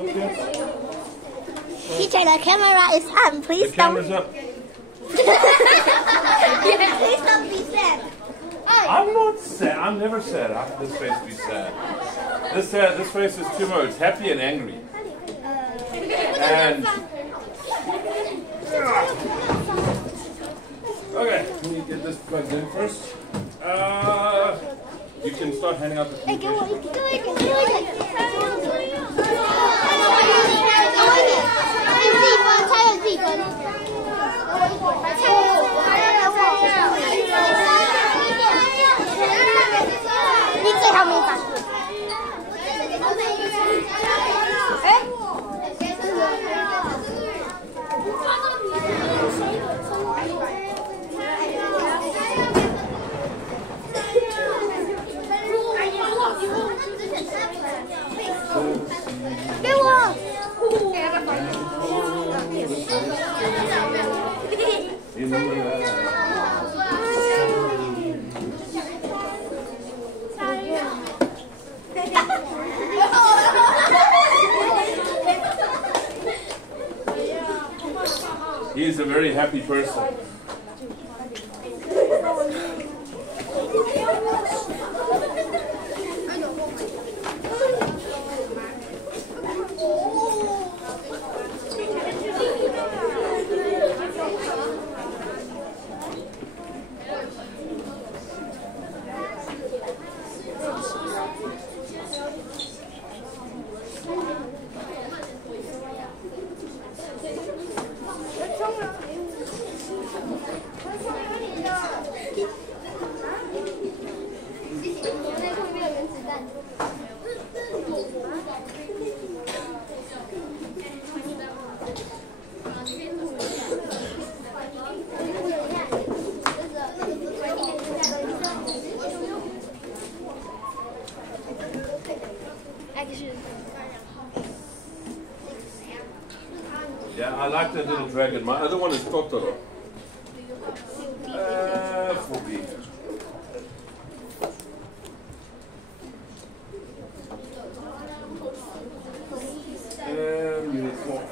Teacher, the camera is on. Please The don't. camera's up. Please don't be sad. I'm not sad. I'm never sad. How can this face be sad? This face is two modes: happy and angry. And okay, let me get this plugged in first. You can start handing out the communication. He is a very happy person. Yeah, I like that little dragon. My other one is Totoro. Fubi. Unit 4.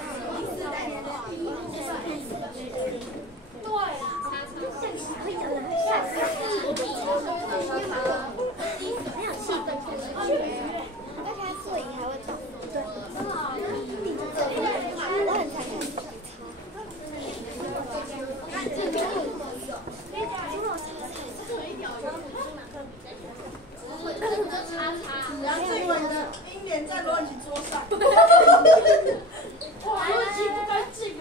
英联在轮椅桌上。哇，逻辑不该这个。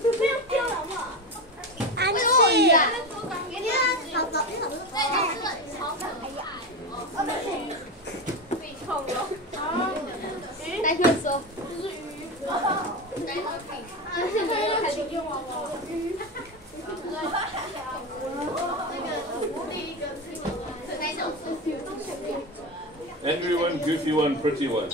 不要丢好不好？安静。好走，你怎么说？好可爱呀！被痛了。来说说。就是鱼。Angry one, goofy one, pretty one.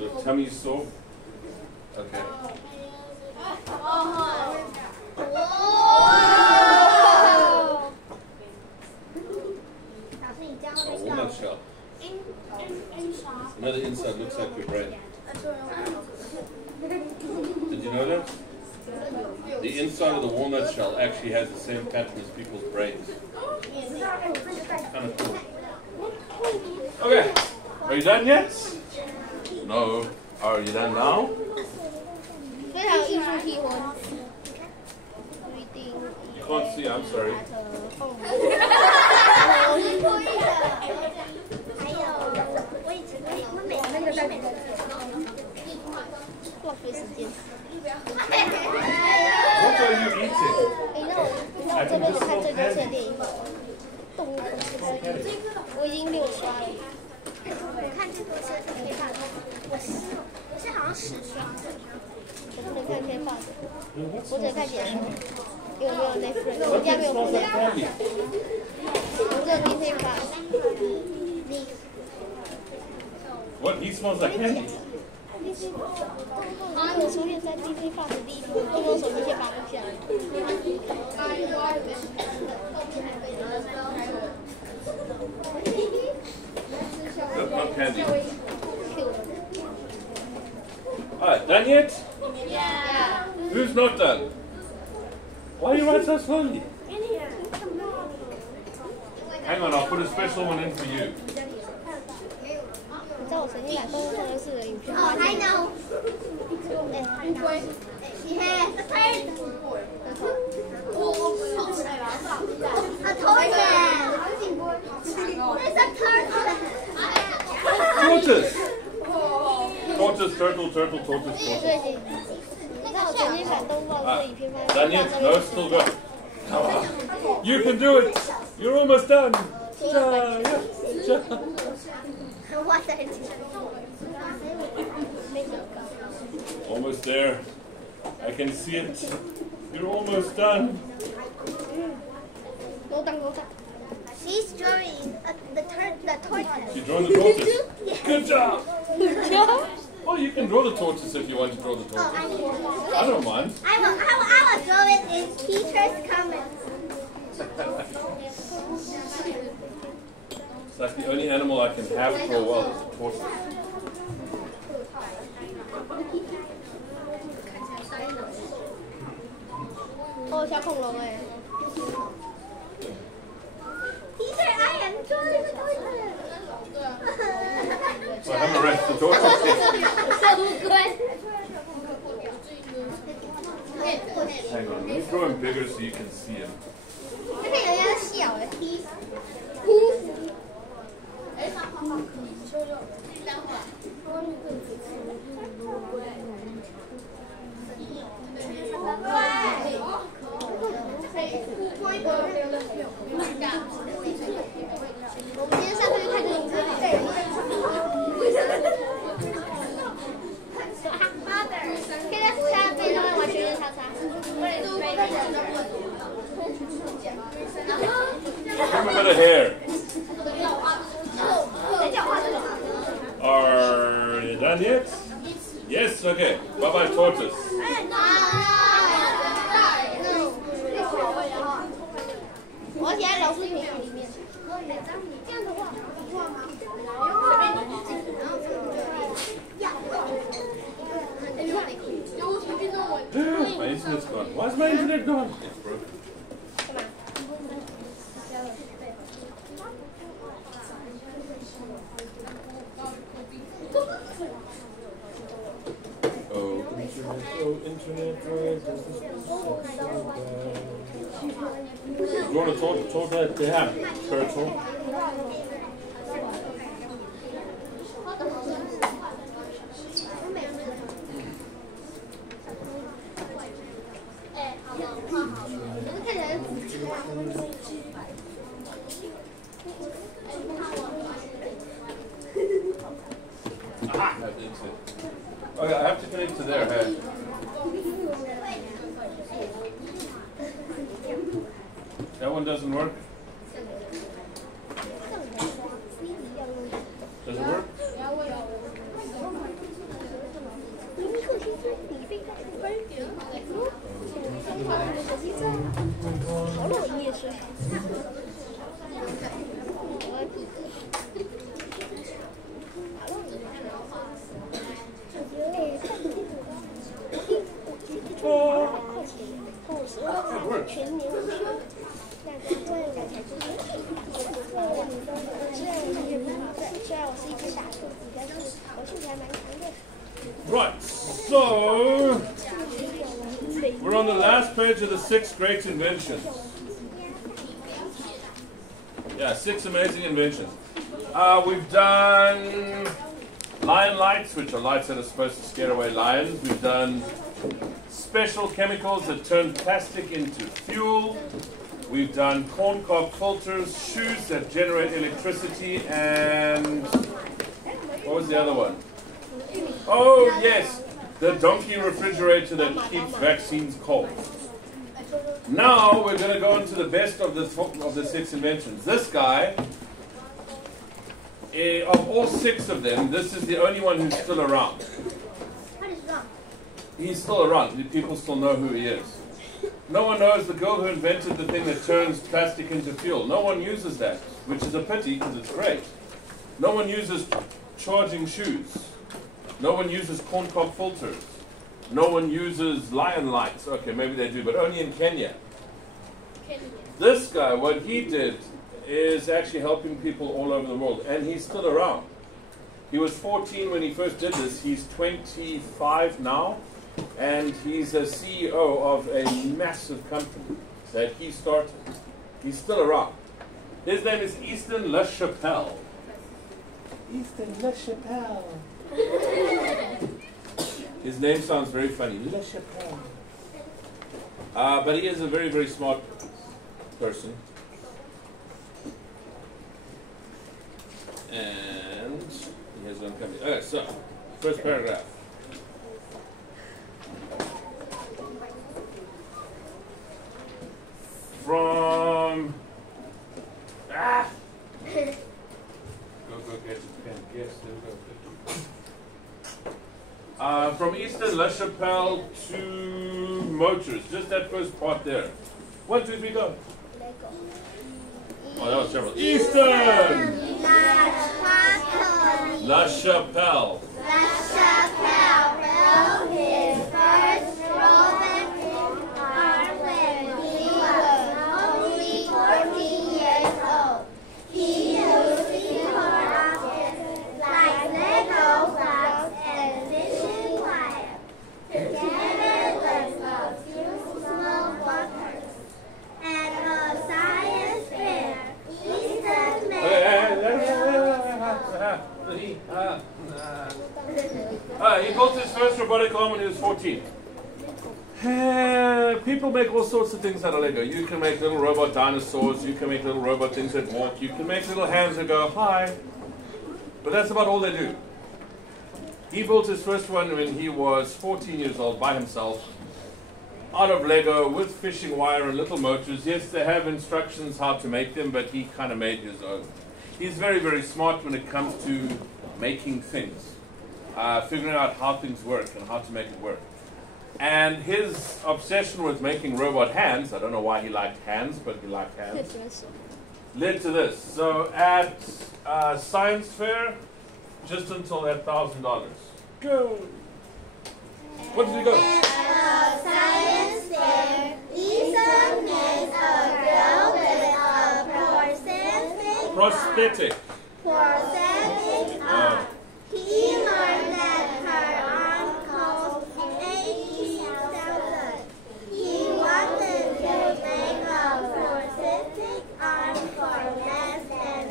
Your tummy sore? Okay. Walnut shell. Another inside looks like your brain. Did you know that? The inside of the walnut shell actually has the same pattern as people's brains. Kind of cool. Okay, are you done yet? No. Are you done now? 非常艺术体温。 You can't see, I'm sorry. 浪费时间。 What are you eating? 那我这边有看最多次的电影，动物公司我已经6刷了。我看最多次的电影，我是好像10刷。我不能看片报的，我只能看解说。有没有 Netflix？ 我家没有 Netflix。我只有 Disney Plus。 What? He smells like candy. 我出现在 Disney Plus 第一天，动动手机先把它录下来。Not candy. Alright, done yet? Yeah. Who's not done? Why do you write so slowly? Hang on, I'll put a special one in for you. 你知道我曾经把动物做的事的影片吗？ I know. 乌龟。Yeah, the bird. A tortoise. There's a turtle. Tortoise! Tortoise, turtle, turtle, tortoise, 对 tortoise. 对。你知道我曾经把动物做的影片吗？ Done yet? No, still go. Come on. You can do it. You're almost done. Ja, ja, ja. Almost there. I can see it. You're almost done. She's drawing the tortoise. You draw the tortoise. Good job. Good job. Well, you can draw the tortoise if you want to draw the tortoise. I don't mind. I will draw it in teacher's comments. It's like the only animal I can have for a while is a tortoise. 哦，小恐龙哎。 Teacher, I am drawing the tortoise. So I haven't arrested the tortoise yet. Hang on, let me draw him bigger so you can see him. 这个有点小哎。我们今天上课就看这种歌。可以在他背上面完全是叉叉。 Give him a bit of hair. Are you done yet? Yes? Okay. Bye-bye, tortoise. 我写在老师评语里面。这样的话，画吗？My internet's gone. Why is my internet gone? It's broken. Oh, internet, why does this so bad? You want to talk that they have turtle? Ah, that's it. Okay, I have to connect to their head. That one doesn't work? Does it work? 好冷夜睡。全年无休，那个为了才就是，虽然我是月不好睡，虽然我是一只傻兔子，但是我性子还蛮强的。Right, so we're on the last page of the 6 great inventions. Yeah, 6 amazing inventions. We've done lion lights, which are lights that are supposed to scare away lions. We've done special chemicals that turn plastic into fuel. We've done corn cob filters, shoes that generate electricity, and what was the other one? Oh yes, the donkey refrigerator that keeps vaccines cold. Now we're going to go into the best of the 6 inventions. This guy, of all 6 of them, this is the only one who's still around. he's still around. People still know who he is. No one knows the girl who invented the thing that turns plastic into fuel. No one uses that, which is a pity because it's great. No one uses charging shoes. No one uses corncob filters. No one uses lion lights. Okay, maybe they do, but only in Kenya. This guy, what he did is actually helping people all over the world, and he's still around. He was 14 when he first did this. He's 25 now, and he's a CEO of a massive company that he started. He's still around. His name is Easton LaChapelle. Easton LaChapelle. His name sounds very funny, LaChapelle. But he is a very, very smart person. And he has one coming. Okay, so, first paragraph. From... Go get your pen. Yes, there we go. From Easton LaChapelle to Motors. Just that first part there. 1, 2, 3, go. Oh, that was terrible. Easton! LaChapelle. LaChapelle wrote his first robotic arm when he was only 14 years old. He used keyboard objects like Lego blocks and fishing wire. Together with a few small bumpers. At a science fair, Easton he built his first robotic arm when he was 14. People make all sorts of things out of Lego. You can make little robot dinosaurs, you can make little robot things that walk, you can make little hands that go, hi. But that's about all they do. He built his first one when he was 14 years old by himself, out of Lego with fishing wire and little motors. Yes, they have instructions how to make them, but he kind of made his own. He's very, very smart when it comes to making things, figuring out how things work and how to make it work. And his obsession with making robot hands, I don't know why he liked hands, but he liked hands, led to this. So at science fair, just until that $1,000. Go! What did he go? At a science fair, Easton made a girl with a prosthetic arm. He learned that her arm cost $80,000. He wanted to make a prosthetic arm for less than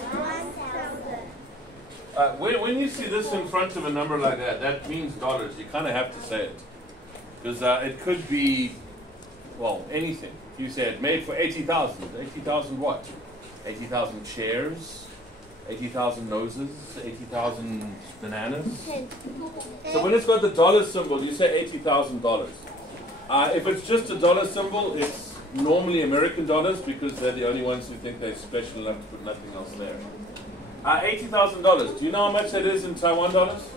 $1,000. When you see this in front of a number like that, that means dollars. You kind of have to say it. Because it could be, well, anything. You said made for 80,000. 80,000 what? 80,000 chairs, 80,000 noses, 80,000 bananas. So when it's got the dollar symbol, you say $80,000. If it's just a dollar symbol, it's normally American dollars because they're the only ones who think they're special enough to put nothing else there. $80,000. Do you know how much that is in Taiwan dollars?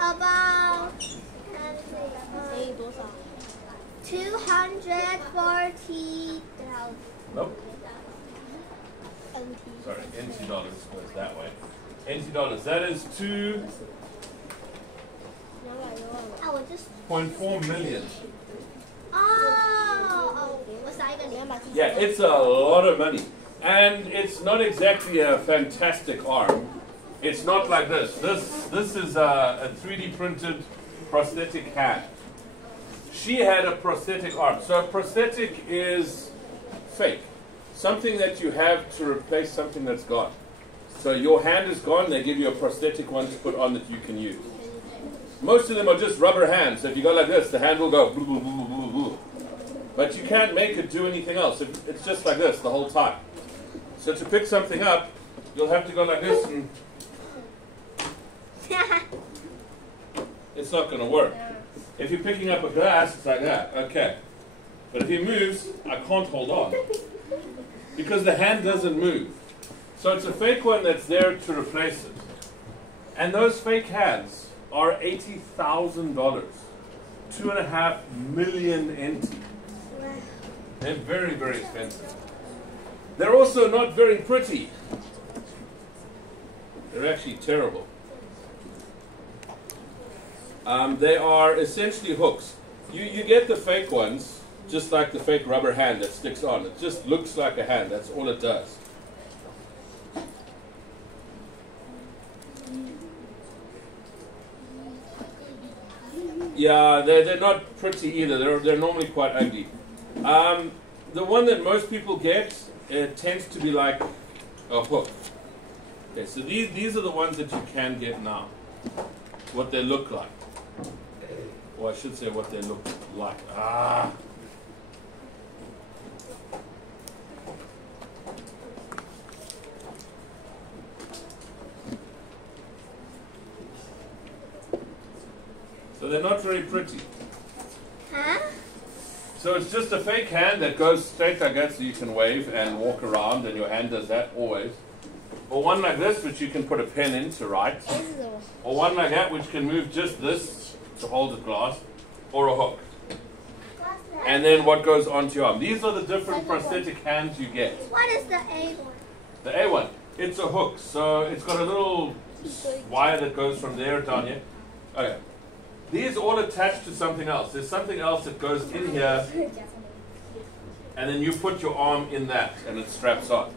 About 240,000. Nope. Sorry, NT dollars goes that way. NT dollars. That is 2.4 million. Yeah, it's a lot of money. And it's not exactly a fantastic arm. It's not like this. This is a 3D printed prosthetic hand. She had a prosthetic arm. So a prosthetic is fake. Something that you have to replace something that's gone. So your hand is gone, they give you a prosthetic one to put on that you can use. Most of them are just rubber hands. So if you go like this, the hand will go boo, boo, boo, boo, boo. But you can't make it do anything else. It's just like this the whole time. So to pick something up, you'll have to go like this and it's not going to work. If you're picking up a glass, it's like that. Okay. But if he moves, I can't hold on. Because the hand doesn't move. So it's a fake one that's there to replace it. And those fake hands are $80,000. 2.5 million NT. They're very, very expensive. They're also not very pretty. They're actually terrible. They are essentially hooks. You get the fake ones, just like the fake rubber hand that sticks on. It just looks like a hand. That's all it does. Yeah, they're not pretty either. They're normally quite ugly. The one that most people get, it tends to be like a hook. Okay, so these are the ones that you can get now. What they look like. Or I should say what they look like. So they're not very pretty. Huh? So it's just a fake hand that goes straight like that, so you can wave and walk around, and your hand does that always. Or one like this, which you can put a pen in to write. Or one like that, which can move just this to hold the glass. Or a hook. And then what goes onto your arm. These are the different prosthetic hands you get. What is the A one? The A one, it's a hook. So it's got a little wire that goes from there down here. Okay. These all attached to something else. There's something else that goes in here, and then you put your arm in that, and it straps on.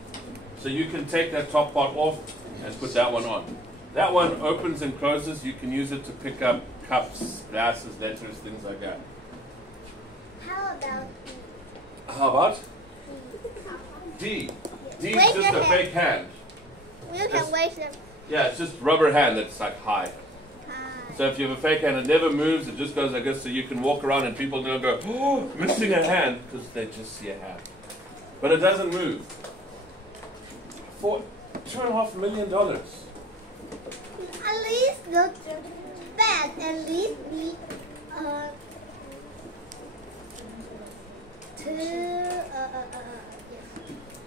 So you can take that top part off and put that one on. That one opens and closes. You can use it to pick up cups, glasses, letters, things like that. How about How about D? D is just a fake hand. you can wave them? Yeah, it's just rubber hand that's like high. So if you have a fake hand, it never moves. It just goes like this, so you can walk around and people don't go, oh, missing a hand, because they just see a hand. But it doesn't move. For $2.5 million. At least look bad. At least be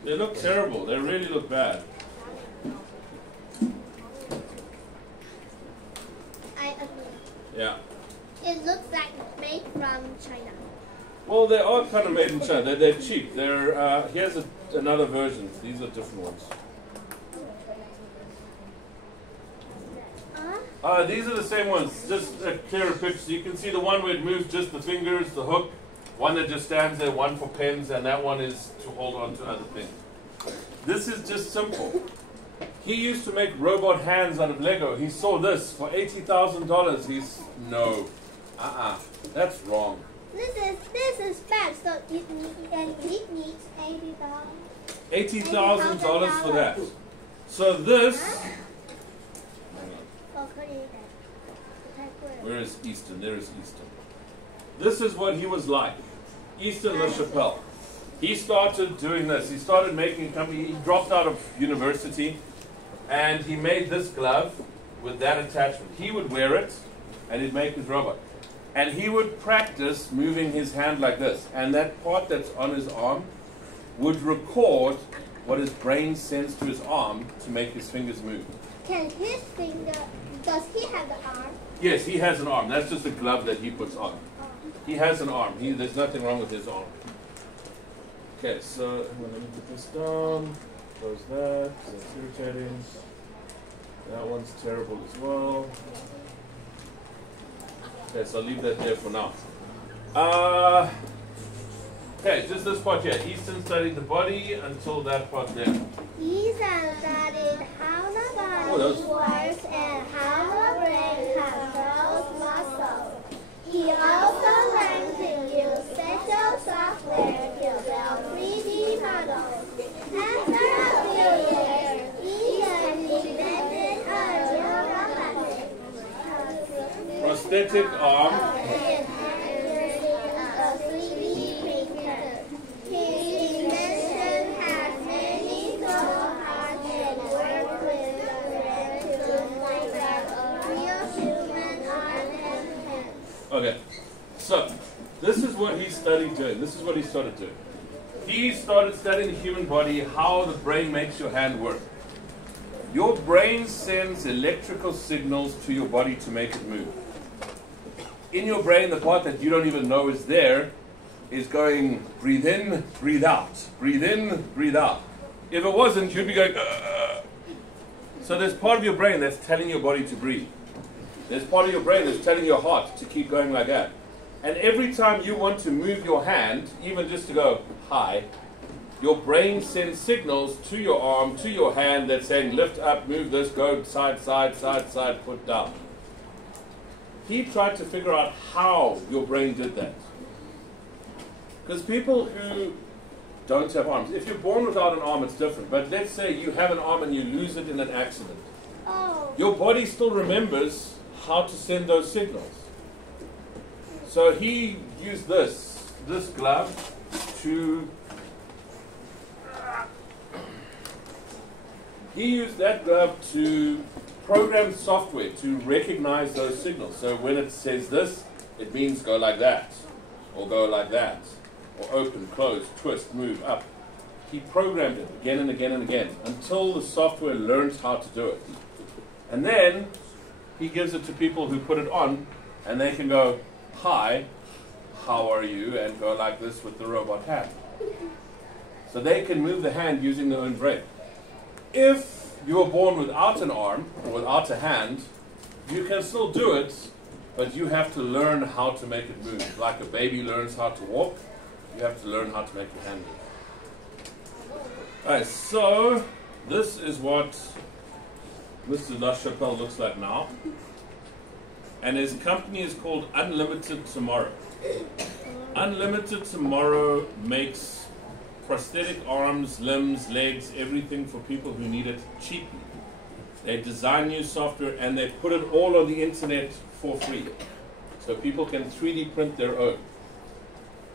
They look terrible. They really look bad. I agree. Yeah. It looks like made from China. Well, they are kind of made in China. They're cheap. Here's another version. These are different ones. These are the same ones, just a clearer picture. So you can see the one where it moves just the fingers, the hook, one that just stands there, one for pens, and that one is to hold on to other things. This is just simple. He used to make robot hands out of Lego. He saw this for $80,000. No. That's wrong. This is bad, so it needs $80,000. $80,000 for that. So this. Where is Easton? There is Easton. This is what he was like. Easton LaChapelle. He started doing this. He started making a company. He dropped out of university and he made this glove with that attachment. He would wear it and he'd make his robot. And he would practice moving his hand like this. And that part that's on his arm would record what his brain sends to his arm to make his fingers move. Can his finger, does he have the arm? Yes, he has an arm. That's just a glove that he puts on. He has an arm. There's nothing wrong with his arm. Okay, so let me put this down. Close that. That's irritating. That one's terrible as well. Okay, so I'll leave that there for now. Okay, just this part here. Easton studied the body until that part there. Easton studied how the body works and how the brain controls muscles. He also learned to use special software to build 3D models. After a few years, Easton invented a real robot. Prosthetic arm. Okay, so this is what he studied doing. This is what he started doing. He started studying the human body, how the brain makes your hand work. Your brain sends electrical signals to your body to make it move. in your brain, the part that you don't even know is there is going breathe in, breathe out, breathe in, breathe out. If it wasn't, you'd be going, So there's part of your brain that's telling your body to breathe. There's part of your brain that's telling your heart to keep going like that. And every time you want to move your hand, even just to go high, your brain sends signals to your arm, to your hand, that's saying lift up, move this, go side, side, side, side, put down. He tried to figure out how your brain did that. Because people who don't have arms, if you're born without an arm, it's different. But let's say you have an arm and you lose it in an accident. Your body still remembers how to send those signals. So he used this glove to... He used that glove to program software to recognize those signals. So when it says this, it means go like that, or go like that, or open, close, twist, move, up. He programmed it again and again and again until the software learns how to do it. And then he gives it to people who put it on, and they can go, hi, how are you, and go like this with the robot hand. So they can move the hand using their own brain. If you were born without an arm, or without a hand, you can still do it, but you have to learn how to make it move. Like a baby learns how to walk, you have to learn how to make your hand move. Alright, so this is what Mr. LaChapelle looks like now. And his company is called Unlimited Tomorrow. Unlimited Tomorrow makes prosthetic arms, limbs, legs, everything for people who need it cheaply. They design new software and they put it all on the internet for free. So people can 3D print their own.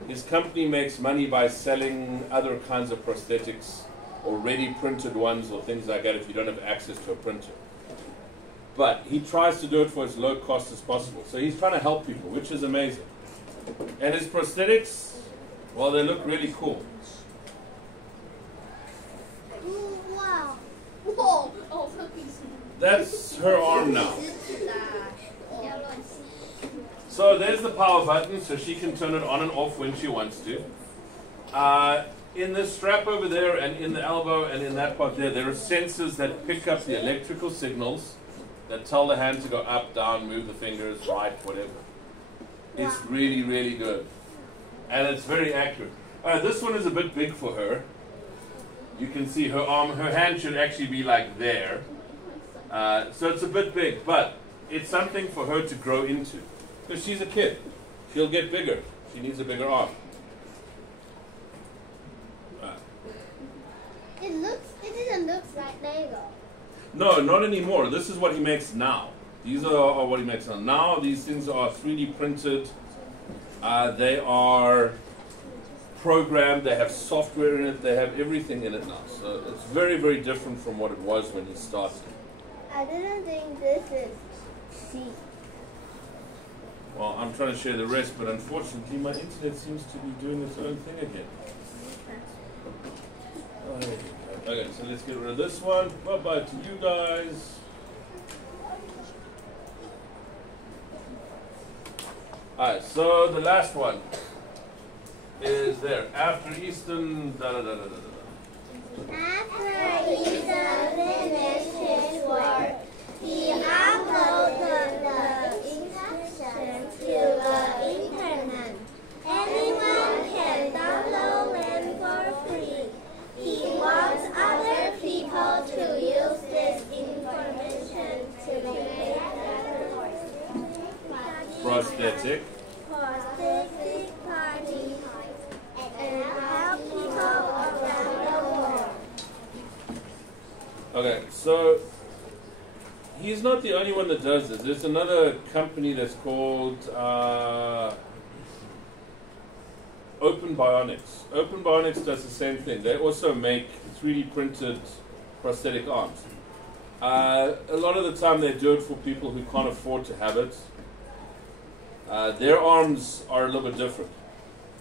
His company makes money by selling other kinds of prosthetics, already printed ones or things like that if you don't have access to a printer. But he tries to do it for as low cost as possible. So he's trying to help people, which is amazing. And his prosthetics, well, they look really cool. Wow. Whoa. Oh, That's her arm now. So there's the power button, so she can turn it on and off when she wants to. In this strap over there and in the elbow and in that part there are sensors that pick up the electrical signals that tell the hand to go up, down, move the fingers, right, whatever. It's really, really good. And it's very accurate. This one is a bit big for her. You can see her arm, her hand should actually be like there. So it's a bit big, but it's something for her to grow into. Because she's a kid. She'll get bigger. She needs a bigger arm. It didn't look like Lego. No, not anymore. This is what he makes now. These are what he makes now. Now these things are 3D printed. They are programmed. They have software in it. They have everything in it now. So it's very, very different from what it was when he started. I didn't think this is C. Well, I'm trying to share the rest, but unfortunately my internet seems to be doing its own thing again. Okay, so let's get rid of this one. Bye-bye to you guys. Alright, so the last one is there. After Easton, After Ethan finished his work, he uploaded the instructions to the internet. Anyone can download them for free. He wants other people to use this information to make prosthetic parties and help people around the world. Okay, so he's not the only one that does this. There's another company that's called Open Bionics. Open Bionics does the same thing. They also make 3D printed prosthetic arms. A lot of the time they do it for people who can't afford to have it. Their arms are a little bit different.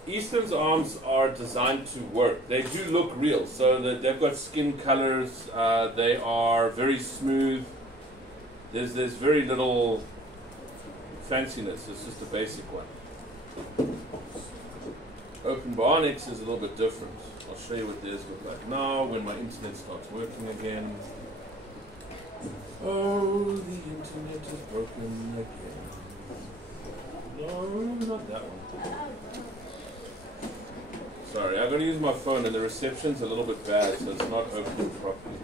Easton's arms are designed to work. They do look real, so that they've got skin colors. They are very smooth. There's very little fanciness. It's just a basic one. Open Bionics is a little bit different. I'll show you what theirs look like now when my internet starts working again. Oh, the internet is broken again. No, not that one. Sorry, I'm going to use my phone and the reception's a little bit bad, so it's not opening properly.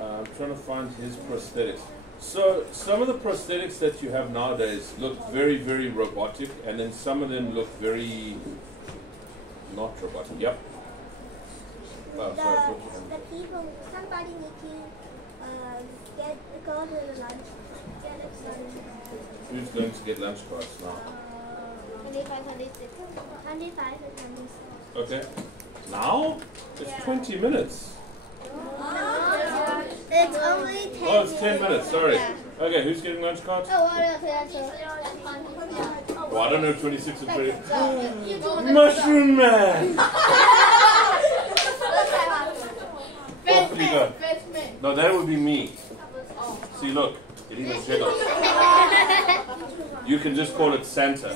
I'm trying to find his prosthetics. So some of the prosthetics that you have nowadays look very, very robotic, and then some of them look very not robotic. Yep. Oh, sorry, the people, somebody need to go to the lunch, get a lunch. Who's going to get lunch cards now? 25, 26. 25 and 26. Okay. Now? It's 20 minutes. It's only 10 Oh, it's 10 minutes, sorry. Okay, who's getting lunch cards? Oh, Oh, I don't know, 26 and 20. Mushroom Man! Off you go. No, that would be me. See, look, it even jiggles. You can just call it Santa.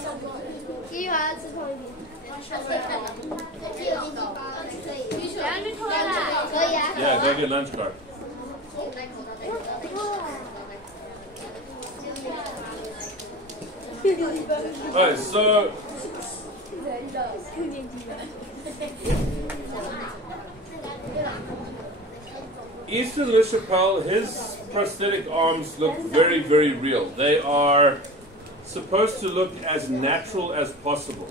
Yeah, go get lunch card. Alright, so Easton LaChapelle, his prosthetic arms look very, very real. They are supposed to look as natural as possible.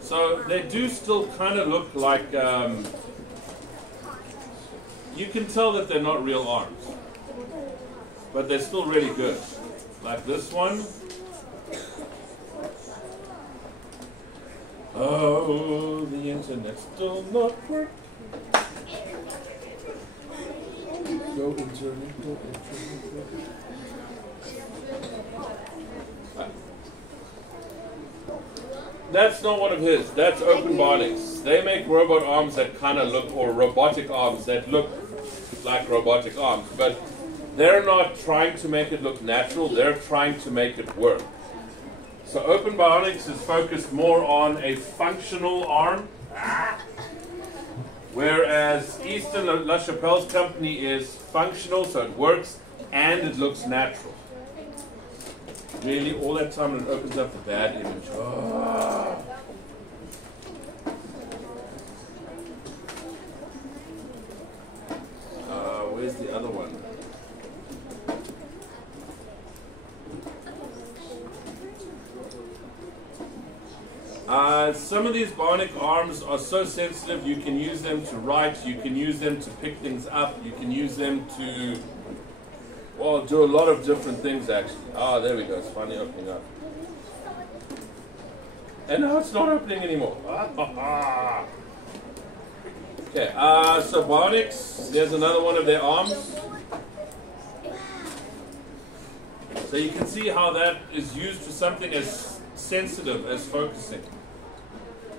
So they do still kind of look like, you can tell that they're not real arms, but they're still really good. Like this one. Oh, the internet still not working. Go internet, go internet. That's not one of his. That's Open Bionics. They make robot arms that kind of look, or robotic arms that look like robotic arms, but they're not trying to make it look natural. They're trying to make it work. So Open Bionics is focused more on a functional arm, whereas Easton LaChapelle's company is functional, so it works and it looks natural. Really, all that time and it opens up the bad image. Oh. Where's the other one? Some of these bionic arms are so sensitive, you can use them to write, you can use them to pick things up, you can use them to, well, do a lot of different things actually. Ah, there we go, it's finally opening up. And now it's not opening anymore. Okay, so Bionics, there's another one of their arms. So you can see how that is used for something as sensitive as focusing.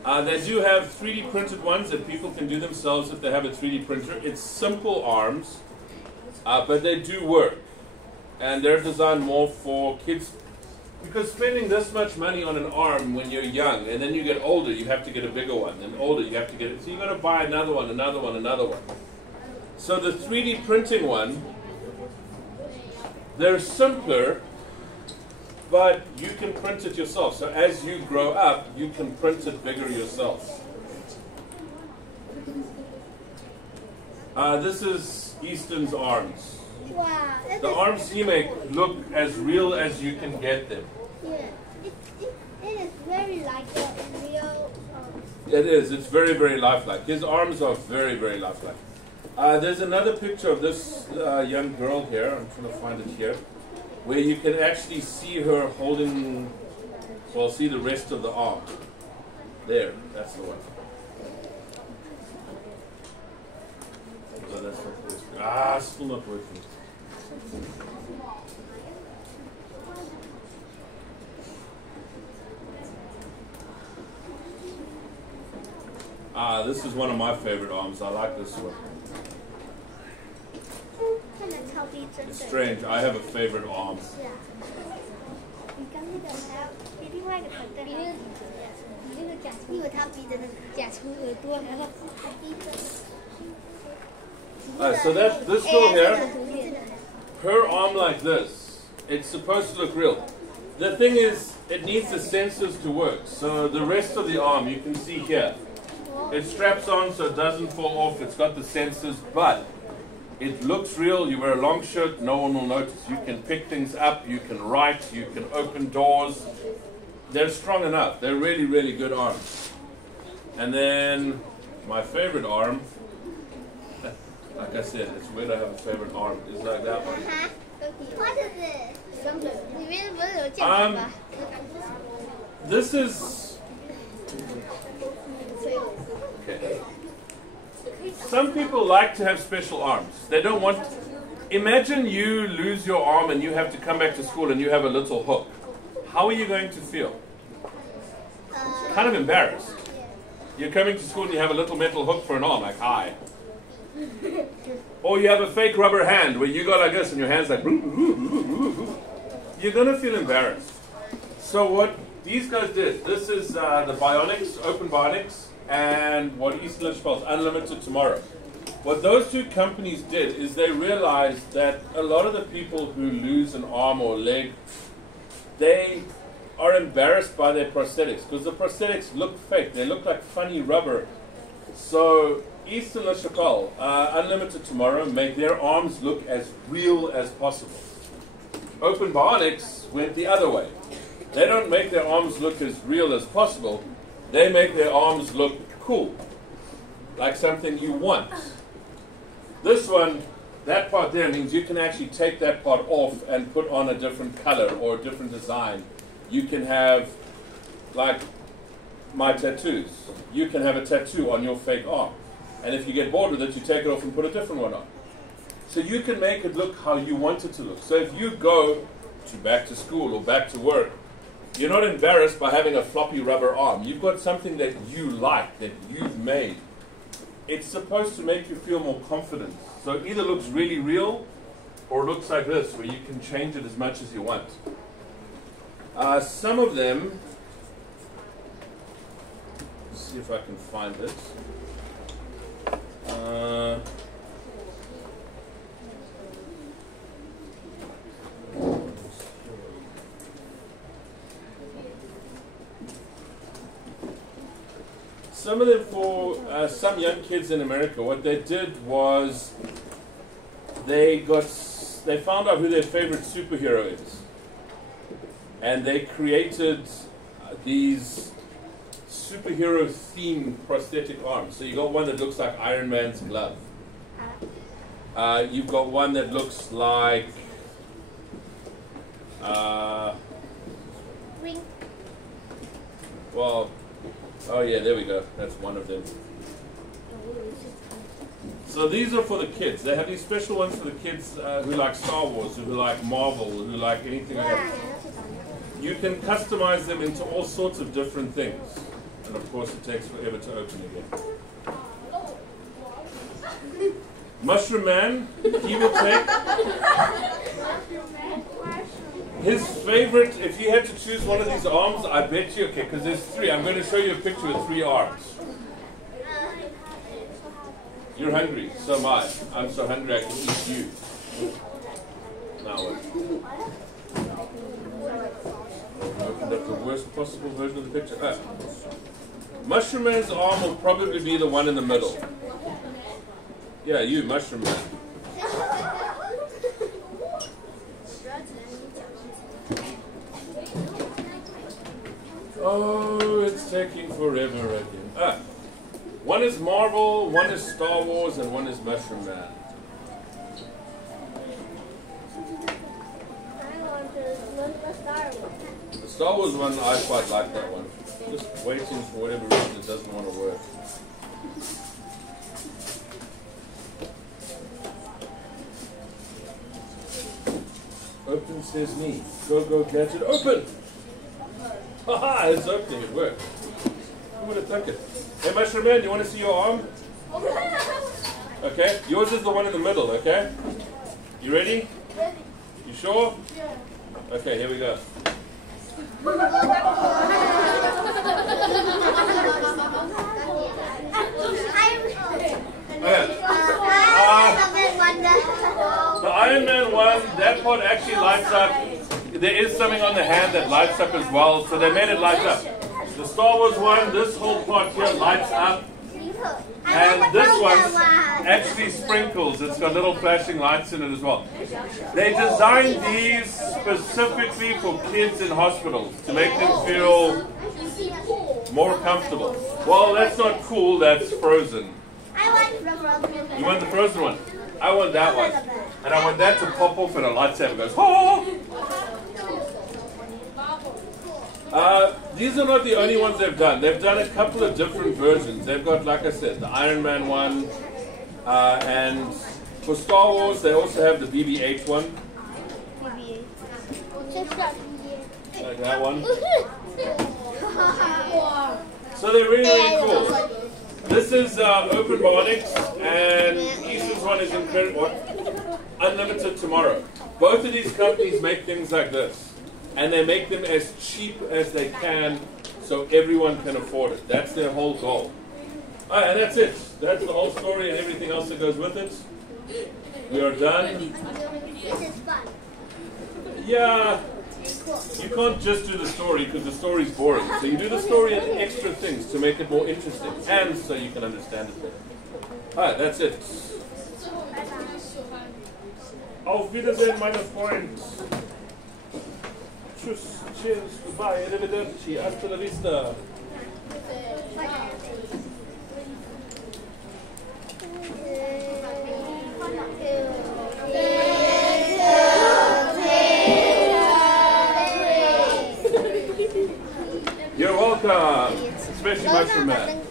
They do have 3D printed ones that people can do themselves if they have a 3D printer. It's simple arms, but they do work. And they're designed more for kids, because spending this much money on an arm when you're young, and then you get older, you have to get a bigger one, and older you have to get it. So you've got to buy another one, another one, another one. So the 3D printing one, they're simpler, but you can print it yourself. So as you grow up, you can print it bigger yourself. This is Easton's arms. Wow. The arms he makes look as real as you can get them. Yeah. It is very like a real It is. It's very, very lifelike. His arms are very, very lifelike. There's another picture of this young girl here. I'm trying to find it here, where you can actually see her holding, well, see the rest of the arm. There, that's the one. Oh, that's not working. Still not working. This is one of my favorite arms. I like this one. It's strange. I have a favorite arm. So this girl here, her arm like this, it's supposed to look real. The thing is, it needs the sensors to work. So the rest of the arm, you can see here, it straps on so it doesn't fall off. It's got the sensors, but it looks real. You wear a long shirt, no one will notice. You can pick things up, you can write, you can open doors. They're strong enough. They're really, really good arms. And then my favorite arm, like I said, it's weird I have a favorite arm. It's like that one. What is it? This is... Okay. Some people like to have special arms. They don't want... Imagine you lose your arm and you have to come back to school and you have a little hook. How are you going to feel? Kind of embarrassed. You're coming to school and you have a little metal hook for an arm, like, hi. Or you have a fake rubber hand where you go like this and your hand's like... You're going to feel embarrassed. So what these guys did, this is the Bionics, Open Bionics, and what Eastern spells Unlimited Tomorrow. What those two companies did is they realized that a lot of the people who lose an arm or leg, they are embarrassed by their prosthetics because the prosthetics look fake. They look like funny rubber. So Eastern La Chapelle, Unlimited Tomorrow, make their arms look as real as possible. Open Bionics went the other way. They don't make their arms look as real as possible. They make their arms look cool, like something you want. This one, that part there means you can actually take that part off and put on a different color or a different design. You can have, like my tattoos, you can have a tattoo on your fake arm. And if you get bored with it, you take it off and put a different one on. So you can make it look how you want it to look. So if you go to back to school or back to work, you're not embarrassed by having a floppy rubber arm. You've got something that you like, that you've made. It's supposed to make you feel more confident. So it either looks really real or it looks like this, where you can change it as much as you want. Some of them, let's see if I can find it. Some of them, for some young kids in America, what they did was they found out who their favorite superhero is, and they created these superhero-themed prosthetic arms. So you got one that looks like Iron Man's glove. You've got one that looks like well, oh yeah, there we go. That's one of them. So these are for the kids. They have these special ones for the kids who like Star Wars, who like Marvel, who like anything like that. You can customize them into all sorts of different things. And of course it takes forever to open again. Mushroom Man, he will take his favorite. If you had to choose one of these arms, I bet you, okay, because there's three. I'm going to show you a picture with 3 arms. You're hungry, so am I. I'm so hungry I can eat you. Now what? Opened up the worst possible version of the picture. Mushroom Man's arm will probably be the one in the middle. Yeah, you, Mushroom Man. Oh, it's taking forever again. One is Marvel, one is Star Wars, and one is Mushroom Man. The Star Wars one, I quite like that one. Just waiting for whatever reason it doesn't want to work. Open Sesame. Go, go, gadget, open! Haha, it's opening, it worked. Who would have thunk it? Hey, Mushroom Man, you want to see your arm? Okay, yours is the one in the middle, okay? You ready? You sure? Okay, here we go. The Iron Man one, that part actually lights up. There is something on the hand that lights up as well, so they made it light up. The Star Wars one, this whole part here lights up. And this one actually sprinkles. It's got little flashing lights in it as well. They designed these specifically for kids in hospitals to make them feel more comfortable. Well, that's not cool, that's Frozen. I want the Frozen. You want the Frozen one? I want that one. And I want that to pop off and a lightsaber goes, oh! These are not the only ones they've done. They've done a couple of different versions. They've got, like I said, the Iron Man one. And for Star Wars, they also have the BB-8 one. Like that one. So they're really, really cool. This is Open Bionics, and Easton's one is incredible. Unlimited Tomorrow. Both of these companies make things like this, and they make them as cheap as they can, so everyone can afford it. That's their whole goal. All right, and that's it. That's the whole story and everything else that goes with it. We are done. This is fun. Yeah. You can't just do the story because the story's boring. So you do the story and extra things to make it more interesting and so you can understand it better. Alright, that's it. Auf Wiedersehen, meine Freunde. Tschüss, cheers, goodbye, arrivederci, hasta la vista. You're welcome, especially Mushroom Man.